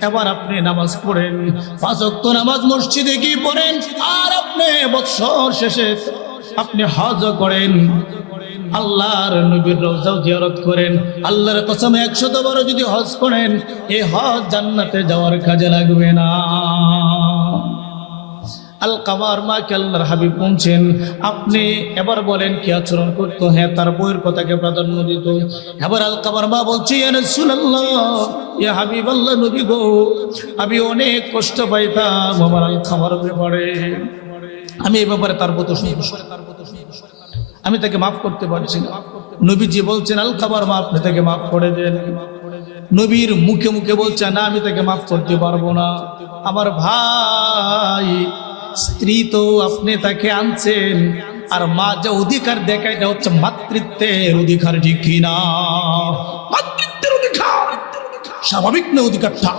এবার আপনি নামাজ পড়েন, 5 ওয়াক্ত নামাজ মসজিদে গিয়ে পড়েন, আর আপনি বৎসর শেষে আপনি হজ করেন, আল্লাহর নবীর রওজা জিয়ারত করেন। আল্লাহর কসম 100 বার যদি হজ করেন, এই হজ জান্নাতে যাওয়ার কাজে লাগবে না। আলকামার মাকে আল্লাহর হাবিব বলছেন, আপনি এবার বলেন কি আচরণ করতো? হ্যাঁ, তার বউয়ের কথাকে প্রাধান্য দিত। এবার আলকামার মা বলছে, ইয়া রাসূলুল্লাহ, ইয়া হাবিবাল্লাহ, নবী গো, আমি অনেক কষ্ট পাইতাম আমার আলকামার ব্যাপারে, আমি এই ব্যাপারে তার প্রতি সন্তুষ্ট, আমি তাকে মাফ করতে পারছি না। নবীজি বলছেন, আলকামার মা, আপনি তাকে মাফ করে দেন। নবীর মুখে মুখে বলছে, না আমি তাকে মাফ করতে পারবো না। আমার ভাই, স্ত্রী তো আপনি তাকে আনছেন, আর মা যে অধিকার দেখায় এটা হচ্ছে মাতৃত্বের অধিকার, ঠিক কিনা? মাতৃত্বের অধিকার স্বাভাবিক না অধিকারটা?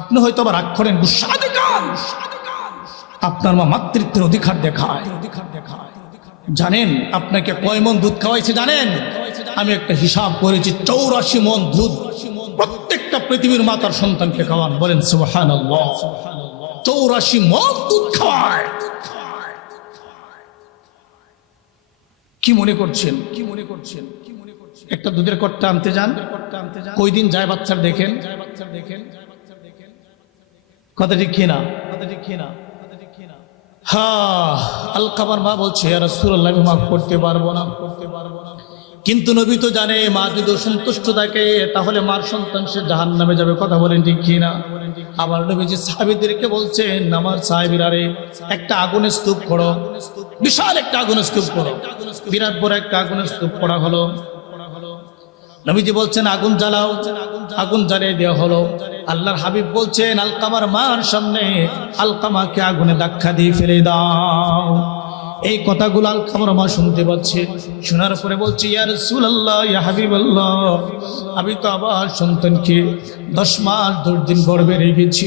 আপনি হয়তো আবার রাগ করেন, গুসা দেখান, আপনার মা মাতৃত্বের অধিকার দেখায়। জানেন আপনাকে কয় মন দুধ খাওয়াইছে জানেন? আমি একটা হিসাব করেছি, 84 মন দুধ প্রত্যেকটা পৃথিবীর মা তার সন্তানকে খাওয়ান। বলেন সুবহানাল্লাহ, 84 মন দুধ খাওয়ায়। কি মনে করছেন? একটা দুধের কট্টা আনতে যান, কই দিন যায় বাচ্চার দেখেন, কথা ঠিক কিনা? হ্যাঁ, আলকামার মা বলছে, ইয়া রাসূলুল্লাহ, আমি মাফ করতে পারবো না। কিন্তু নবী তো জানে মা যদি সন্তুষ্ট থাকে তাহলে মার সন্তান সে জাহান্নামে যাবে, কথা বলেন ঠিক কিনা? আমার নবীজি সাহাবীদেরকে বলছেন, আমার সাহাবীরা রে, একটা আগুনের স্তূপ করো, বিশাল একটা আগুনের স্তূপ করো। বিরাট বড় একটা আগুনের স্তূপ করা হলো। নবীজি বলছেন, আগুন জ্বালাও, আগুন জ্বালিয়ে দেওয়া হলো। আল্লাহর হাবিব বলছেন, আলকামার মার সামনে আলকামাকে আগুনে ধাক্কা দিয়ে ফেলে দাও। এই কথাগুলো আলকামার মা শুনতে পাচ্ছে। শোনার পরে বলছে, ইয়া রাসূলুল্লাহ, ইয়া হাবিবাল্লাহ, আমি তো আবার সন্তানকে 10 মাস 10 দিন গর্ভে রেখেছি।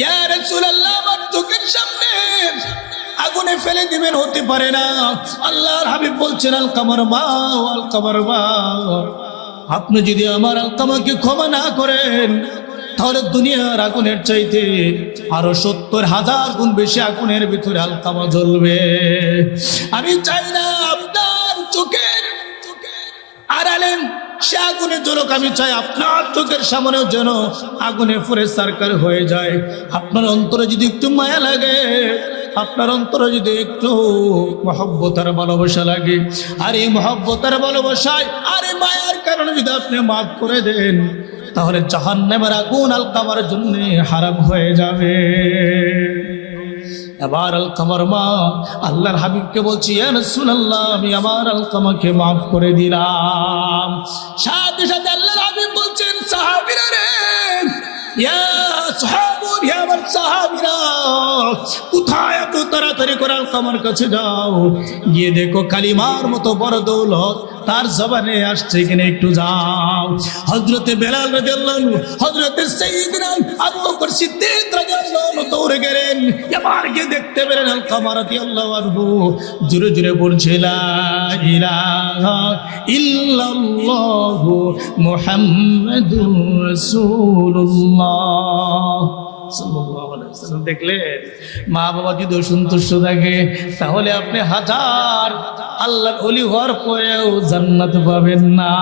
ইয়া রাসূলুল্লাহ, আমার চোখের সামনে আগুনে ফেলে দিবেন, হতে পারে না। আল্লাহর হাবিব বলছেন, আলকামার মা, আলকামার মা, আপনি যদি আমার আলকামাকে ক্ষমা না করেন তাহলে দুনিয়ার আগুনের চাইতে আরো 70,000 গুণ বেশি আগুনের ভিতরে আলকামা জ্বলবে। আমি চাই না আপনার চোখের আড়ালে সে আগুনে জ্বলুক, আমি চাই আপনার চোখের সামনেও যেন আগুনে পুড়ে সারকার হয়ে যায়। আপনার অন্তরে যদি একটু মায়া লাগে, আপনার অন্তরে যদি একটু মহব্বত আর ভালোবাসা লাগে, আর এই মহব্বত আর ভালোবাসায় আর এই মায়ার কারণে যদি আপনি মাফ করে দেন, তাহলে জাহান্নামের আগুন আলকামার জন্য হারাম হয়ে যাবে। এবার আলকামার মা আল্লাহর হাবিবকে বলছি, ইয়া রাসূলুল্লাহ, আমি আমার আলকামাকে মাফ করে দিলাম। সাথে সাথে আল্লাহর হাবিব বলছেন, সাহাবীরা রে, ইয়া সাহাবুন, ইয়া আমার সাহাবীরা, কোথায় এত তাড়াতাড়ি করে আলকামার কাছে যাও, গিয়ে দেখো কালিমার মতো বড় দৌলত তার জবানে আসছে কিনা একটু যাও। হযরতে বেলাল রাদিয়াল্লাহু আনহু, হযরতে সাইয়্যিদনা আবু বকর সিদ্দিক রাদিয়াল্লাহু আনহু দৌড়ে গেলেন। এবার গিয়ে দেখতে পেলেন আলকামা রাদিয়াল্লাহু আনহু জোরে জোরে বলছে, লা ইলাহা ইল্লাল্লাহু মুহাম্মাদুর রাসূলুল্লাহ সাল্লাল্লাহু আলাইহি ওয়াসাল্লাম। দেখলেন, মা বাবা যদি অসন্তুষ্ট থাকে তাহলে আপনি হাজার আল্লাহর ওলি হওয়ার পরেও জান্নাত পাবেন না।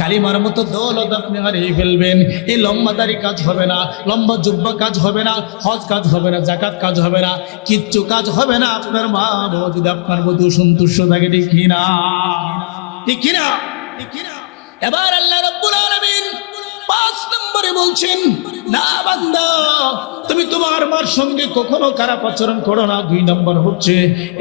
কালিমার মতো দৌলত আপনি হারিয়ে ফেলবেন। এই লম্বাদারি কাজ হবে না, লম্বা জুব্বা কাজ হবে না, হজ কাজ হবে না, যাকাত কাজ হবে না, কিচ্ছু কাজ হবে না আপনার মা বাবা যদি আপনার প্রতি অসন্তুষ্ট থাকে। ঠিক কিনা? ঠিক কিনা? এবার আল্লাহ রাব্বুল আলামিন 5 নম্বরে বলছেন, না বান্দা, তুমি তোমার মার সঙ্গে কখনো খারাপ আচরণ করো না। 2 নম্বর হচ্ছে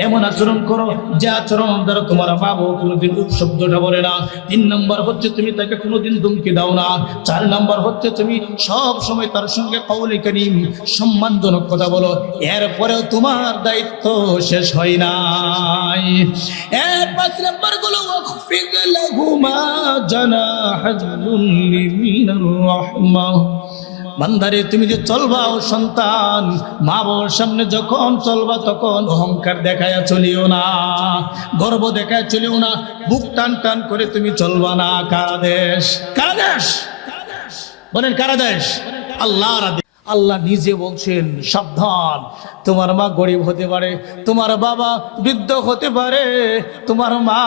এমন আচরণ করো যে আচরণ দ্বারা তোমার মা বাবা কোনোদিন উপশব্দটা বলে না। 3 নম্বর হচ্ছে তুমি তাকে কোনোদিন ধমকি দাও না। 4 নম্বর হচ্ছে তুমি সব সময় তার সঙ্গে কওলে কারীম, সম্মানজনক কথা বলো। এরপরেও তোমার দায়িত্ব শেষ হয় নাই। 5 নম্বর গুলো, ওয়াখফিদ লাহুমা জানাহাল মিনার রাহমাহ। বান্দারে, তুমি যে চলবা ও সন্তান, মা বাবার সামনে যখন চলবা তখন অহংকার দেখায়া চলিও না, গর্ব দেখায় চলিও না, বুক টান টান করে তুমি চলবা না। কার দেশ? কার দেশ? বলেন কার দেশ? আল্লাহর আদেশ। আল্লাহ নিজে বলছেন, সাবধান, তোমার মা গরিব হতে পারে, তোমার বাবা বৃদ্ধ হতে পারে, তোমার মা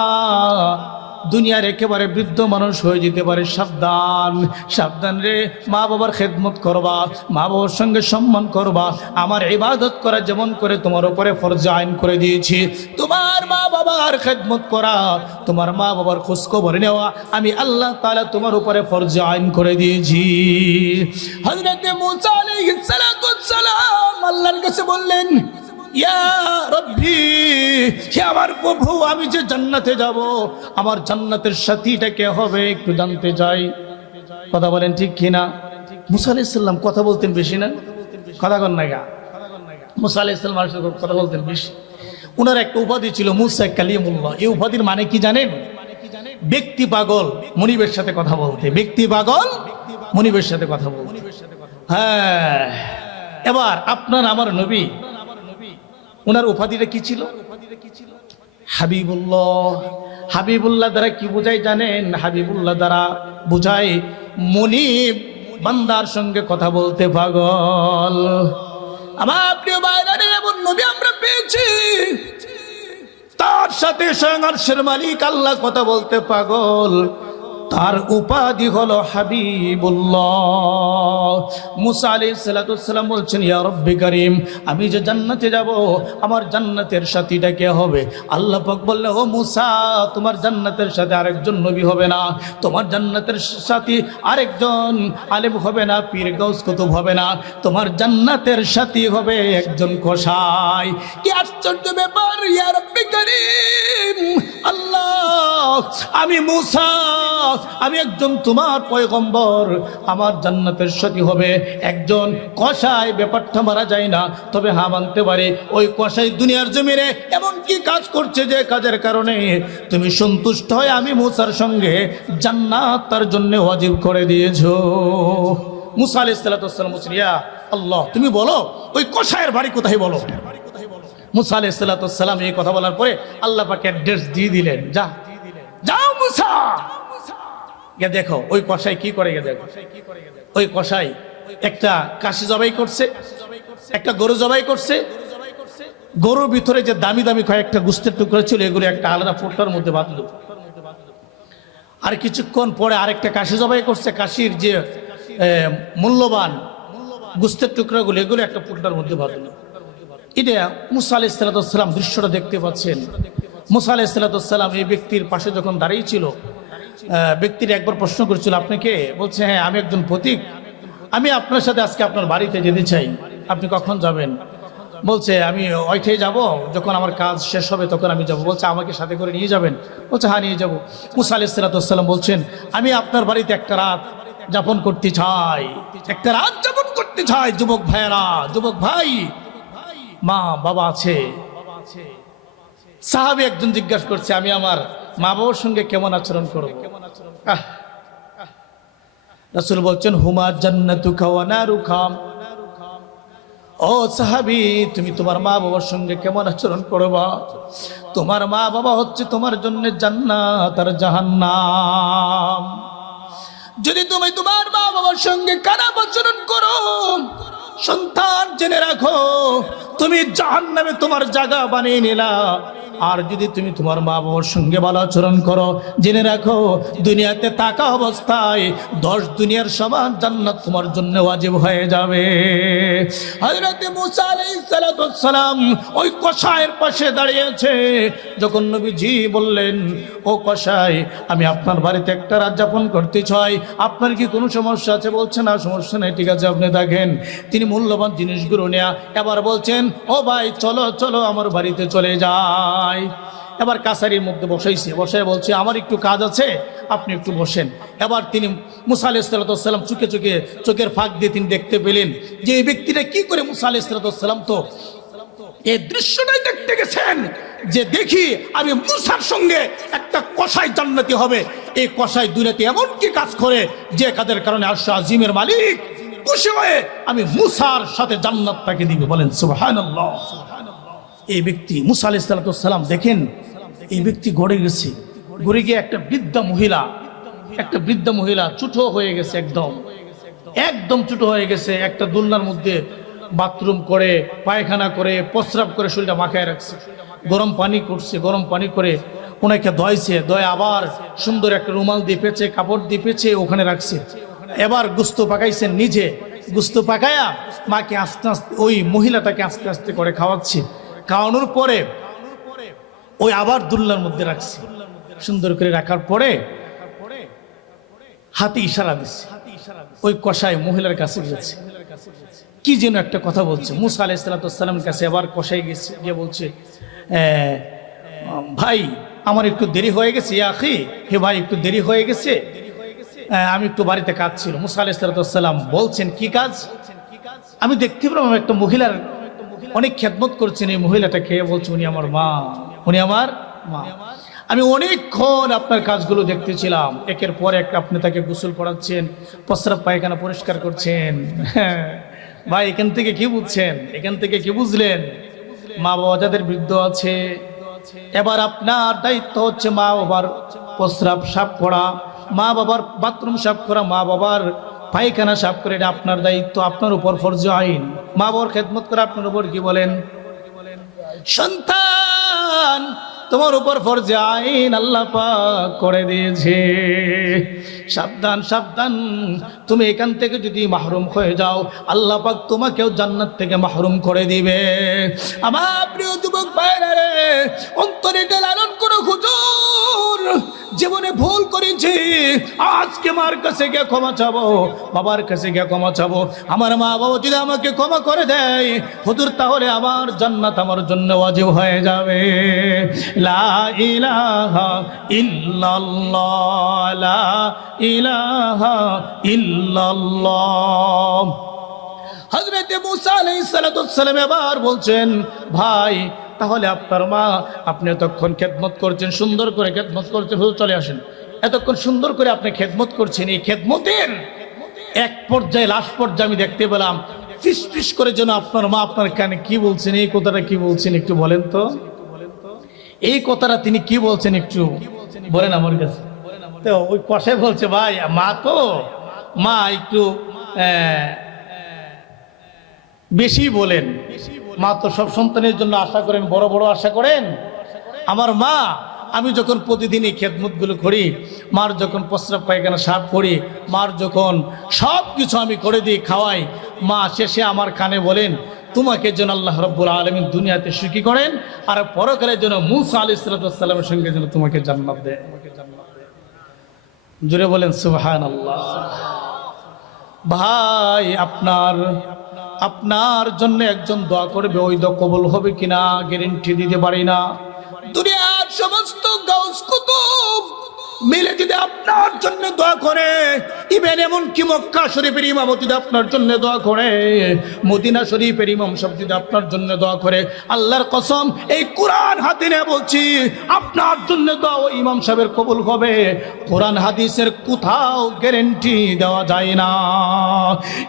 দুনিয়ার একেবারে বৃদ্ধ মানুষ হয়ে যেতে পারে। সাবধান, সাবধান রে। মা বাবার খেদমত করবা, মা বাবার সঙ্গে সম্মান করবা। আমার ইবাদত করা যেমন করে তোমার উপরে ফরজ আইন করে দিয়েছি, তোমার মা বাবার খেদমত করা, তোমার মা বাবার খোঁজখবর নেওয়া আমি আল্লাহ তাআলা তোমার উপরে ফরজ আইন করে দিয়েছি। হযরত মুসা আলাইহিস সালাম আল্লাহর কাছে বললেন, ইয়া রব্বি, হে আমার প্রভু, আমি যে জান্নাতে যাব, আমার জান্নাতের সাথীটা কে হবে একটু জানতে চাই। কথা বলেন ঠিক কিনা? মুসা আলাইহিস সালাম কথা বলতেন বেশি না? কথা কন না গা? মুসা আলাইহিস সালাম কথা বলতেন বেশি। ওনার একটা উপাধি ছিল মুসা কালিমুল্লাহ। এই উপাধির মানে কি জানেন? ব্যক্তি পাগল মনিবের সাথে কথা বলতে। ব্যক্তি পাগল মনিবের সাথে কথা বলতে। হ্যাঁ, এবার আপনার আমার নবী, ওনার উপাধিটা কি ছিল? হাবিবুল্লাহ। হাবিবুল্লাহ দ্বারা কি বোঝায় জানেন? হাবিবুল্লাহ দ্বারা বোঝায় মনিব বান্দার সঙ্গে কথা বলতে পাগল। আমার প্রিয় ভাইরা, এমন নবী আমরা পেয়েছি, তার সাথে স্বয়ং আরশের মালিক আল্লাহ কথা বলতে পাগল। তার উপাধি হলো হাবিবুল্লাহ। মুসা আলাইহিস সালাম বলছেন, ইয়া রব্বি কারীম, আমি যে জান্নাতে যাব, আমার জান্নাতের সাথীটা কে হবে? আল্লাহ পাক বললেন, ও মুসা, তোমার জান্নাতের সাথে আরেকজন নবী হবে না, তোমার জান্নাতের সাথী আরেকজন আলেম হবে না, পীর গাউস কুতুব হবে না, তোমার জান্নাতের সাথী হবে একজন কসাই। কি আশ্চর্য ব্যাপার! ইয়া রব্বি কারীম, আল্লাহ, আমি মুসা, আমি একজন তোমার পয়গম্বর, আমার জান্নাতের সাথী হবে একজন কসাই। ব্যাপারটা মারা যায় না, তবে হ্যাঁ মানতে পারি, ওই কসাই দুনিয়ার জমিনে এমন কি কাজ করছে যে কাজের কারণে তুমি সন্তুষ্ট হয়ে আমি মুসার সঙ্গে জান্নাত তার জন্য ওয়াজিব করে দিয়েছো। মুসা আলাইহিস সালাম বলছেন, ইয়া আল্লাহ, তুমি বলো ওই কসাইয়ের বাড়ি কোথায় বলো। মুসা আলাইহিস সালাম এই কথা বলার পরে আল্লাহ পাক অ্যাড্রেস দিয়ে দিলেন, যা যাও মুসা, গিয়ে দেখো ওই কসাই কি করে। গিয়ে দেখো ওই কসাই একটা কাশি জবাই করছে, একটা গরু জবাই করছে। গরুর ভিতরে যে দামি দামি কয়েকটা গোস্তের টুকরো ছিল, এগুলো একটা আলাদা ফুটার মধ্যে বাঁধলো। আর কিছুক্ষণ পরে আরেকটা কাশি জবাই করছে। কাশির যে মূল্যবান গোস্তের টুকরাগুলো, এগুলো একটা ফুটার মধ্যে বাঁধলো। এটা মুসা আলাইহিস সালাম দৃশ্যটা দেখতে পাচ্ছেন। মুসা আলাইহিস সালাম এই ব্যক্তির পাশে যখন দাঁড়িয়েছিল, ব্যক্তির একবার প্রশ্ন করেছিল, আপনি কে? বলছে, হ্যাঁ, আমি একজন পথিক, আমি আপনার সাথে আজকে আপনার বাড়িতে যেতে চাই, আপনি কখন যাবেন? বলছে আমি ওইটাই যাব, যখন আমার কাজ শেষ হবে তখন আমি যাব। বলছে আমাকে সাথে করে নিয়ে যাবেন? বলছে হ্যাঁ নিয়ে যাব। মুসা আলাইহিস সালাম বলছেন আমি আপনার বাড়িতে একটা রাত যাপন করতে চাই, একটা রাত যাপন করতে চাই। যুবক ভাইয়েরা, যুবক ভাই, মা বাবা আছে। সাহাবী একজন জিজ্ঞাসা করছে আমি আমার মা বাবার সঙ্গে কেমন আচরণ করব? রাসূল বলছেন হুমা জান্নাতুকা ওয়া নারুকা। ও সাহাবী, তুমি তোমার মা বাবার সঙ্গে কেমন আচরণ করবা? তোমার মা বাবা হচ্ছে তোমার জন্য জান্নাত আর জাহান্নাম। যদি তুমি তোমার মা বাবার সঙ্গে খারাপ আচরণ করো, সন্তান জেনে রাখো তুমি জাহান্নামে তোমার জায়গা বানিয়ে নিলা। আর যদি তুমি তোমার মা বাবার সঙ্গে ভালো আচরণ করো, জেনে রাখো দুনিয়াতে থাকা অবস্থায় 10 দুনিয়ার সমান জান্নাত তোমার জন্য ওয়াজিব হয়ে যাবে। হযরত মুসা আলাইহিস সালাম ওই কসাইয়ের পাশে দাঁড়িয়েছে। যখন নবীজি বললেন ও কসাই, আমি আপনার বাড়িতে একটা রাত যাপন করতে চাই, আপনার কি কোনো সমস্যা আছে? বলছে না সমস্যা নেই, ঠিক আছে আপনি থাকেন। তিনি মূল্যবান জিনিসগুলো নেয়া এবার বলছেন ও ভাই চলো চলো আমার বাড়িতে চলে যাই। এবার কাছারির মধ্যে বসাইছে, বসায় বলছে আমার একটু কাজ আছে, আপনি একটু বসেন। এবার তিনি মুসা আলাইহিস সালাম চোখের ফাঁক দিয়ে তিনি দেখতে পেলেন যে এই ব্যক্তিটা কি করে। মুসা আলাইহিস সালাম তো এই দৃশ্যটাই দেখতে গেছেন যে দেখি আমি মুসার সঙ্গে একটা কসাই জান্নাতি হবে। এই কসাই দুনিয়াতে এমন কি কাজ করে যে কাজের কারণে আরশ আজিমের মালিক খুশি হয়ে আমি মুসার সাথে জান্নাত তাকে দিবে। বলেন সুবহানাল্লাহ। এই ব্যক্তি মুসা আলাইহিস সালাম দেখেন এই ব্যক্তি গড়ে গেছে, গড়ে গিয়ে একটা বৃদ্ধা মহিলা ছোট হয়ে গেছে, একদম ছোট হয়ে গেছে। একটা দুলনার মধ্যে বাথরুম করে, পায়খানা করে, প্রস্রাব করে শরীরটা মাখায় রাখছে। গরম পানি করছে, গরম পানি করে ওনাকে ধোয়াইছে, ধোয় আবার সুন্দর একটা রুমাল দিয়ে পেঁচে, কাপড় দিয়ে পেঁচে ওখানে রাখছে। এবার গুস্ত পাকাইছেন নিজে, গুস্ত পাকায়া মাকে আস্তে আস্তে ওই মহিলাটাকে আস্তে আস্তে করে খাওয়াচ্ছে। খাওয়ানোর পরে ওই আবার দুলনার মধ্যে রাখছে। সুন্দর করে রাখার পরে হাতে ইশারা দিচ্ছে। ওই কসাই মহিলার কাছে গেছে, কি যেন একটা কথা বলছে। মুসা আলাইহিস সালামের কাছে আবার কসাই গেছে, গিয়ে বলছে ভাই আমার একটু দেরি হয়ে গেছে, ইয়া আখি, হে ভাই একটু দেরি হয়ে গেছে, আমি একটু বাড়িতে কাজ ছিল। মুসা আলাইহিস সালাম বলছেন কি কাজ? আমি দেখতে পেলাম একটা মহিলার অনেক খেদমত করছেন। এই মহিলাটা খেয়ে বলছে উনি আমার মা, উনি আমার মা। আমি অনেকক্ষণ আপনার কাজগুলো দেখতেছিলাম, একের পর এক আপনি তাকে গোসল করাচ্ছেন, প্রস্রাব পায়খানা পরিষ্কার করছেন। ভাই এখান থেকে কি বুঝছেন? এখান থেকে কি বুঝলেন? মা বাবা যাদের বৃদ্ধ আছে, এবার আপনার দায়িত্ব হচ্ছে মা বাবার প্রস্রাব সাফ করা, মা বাবার বাথরুম সাফ করা, মা বাবার পায়খানা সাফ করে, এটা আপনার দায়িত্ব, আপনার উপর ফরজ আইন। মা বাবার খেদমত করে আপনার উপর কি বলেন? সন্তান তোমার উপর ফরজ আইন আল্লাহ পাক করে দিয়েছে। সাবধান সাবধান, তুমি এখান থেকে যদি মাহরুম হয়ে যাও আল্লাহ পাক তোমাকেও জান্নাত থেকে মাহরুম করে দিবে। আমার প্রিয় যুবক ভাইরা রে, অন্তরে এটা লালন করো, হুজুর জীবনে ভুল করেছি, আজকে মার কাছে গিয়ে ক্ষমা চাবো, বাবার কাছে গিয়ে ক্ষমা চাবো। আমার মা বাবা যদি আমাকে ক্ষমা করে দেয় হুজুর, তাহলে আমার জান্নাত আমার জন্য ওয়াজিব হয়ে যাবে। লা ইলাহা ইল্লাল্লাহ, লা ইলাহা ইল্লাল্লাহ। হযরত মুসা আলাইহিস সালাম এবার বলছেন ভাই তাহলে আপনার মা, আপনি এতক্ষণ খেদমত করছেন, সুন্দর করে খেদমত করছেন, হুজুর চলে আসেন। এতক্ষণ সুন্দর করে আপনি খেদমত করছেন, এই খেদমতের এক পর্যায়ে লাস্ট পর্যায়ে আমি দেখতে পেলাম ফিস ফিস করে যেন আপনার মা আপনার কানে কি বলছেন, এই কথাটা কি বলছেন একটু বলেন তো। এই কথাটা তিনি কি বলছেন একটু বলেন আমার কাছে। তো ওই কষাই বলছে ভাই মা তো, মা একটু বেশি বলেন, মা তো সব সন্তানের জন্য আশা করেন, বড় বড় আশা করেন। আমার মা, আমি যখন প্রতিদিন এই খেদমতগুলো করি, মার যখন প্রস্রাব পায়খানা সাফ করি, মার যখন সব কিছু আমি করে দিই, খাওয়াই, মা শেষে আমার কানে বলেন তোমাকে যেন আল্লাহ রাব্বুল আলামিন দুনিয়াতে সুখী করেন আর পরকালের জন্য মুসা আলাইহিস সালামের সঙ্গে যেন তোমাকে জান্নাত দেয়। জোরে বলেন সুবহানাল্লাহ। ভাই আপনার আপনার জন্য একজন দোয়া করবে, ওই দোয়া কবুল হবে কিনা গ্যারান্টি দিতে পারি না। দুনিয়ার সমস্ত গাউস কুতুব মিলে যদি আপনার জন্য দোয়া করে, ইভেন এমনকি মক্কা শরীফের ইমাম যদি আপনার জন্য দোয়া করে, মদিনা শরীফের ইমাম সব যদি আপনার জন্য দোয়া করে, আল্লাহর কসম এই কোরআন হাতে নিয়ে বলছি, আপনার জন্য দোয়া ওই ইমাম সাহেবের কবুল হবে। কোরআন হাদিসের কোথাও গ্যারান্টি দেওয়া যায় না।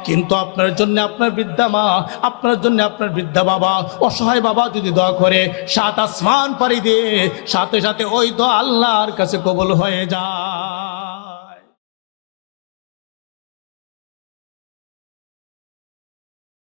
কিন্তু আপনার জন্য আপনার বৃদ্ধা মা, আপনার জন্য আপনার বৃদ্ধা বাবা, অসহায় বাবা যদি দোয়া করে, সাত আসমান পাড়ি দিয়ে সাথে সাথে ওই দোয়া আল্লাহর কাছে কবুল হয়ে যায়।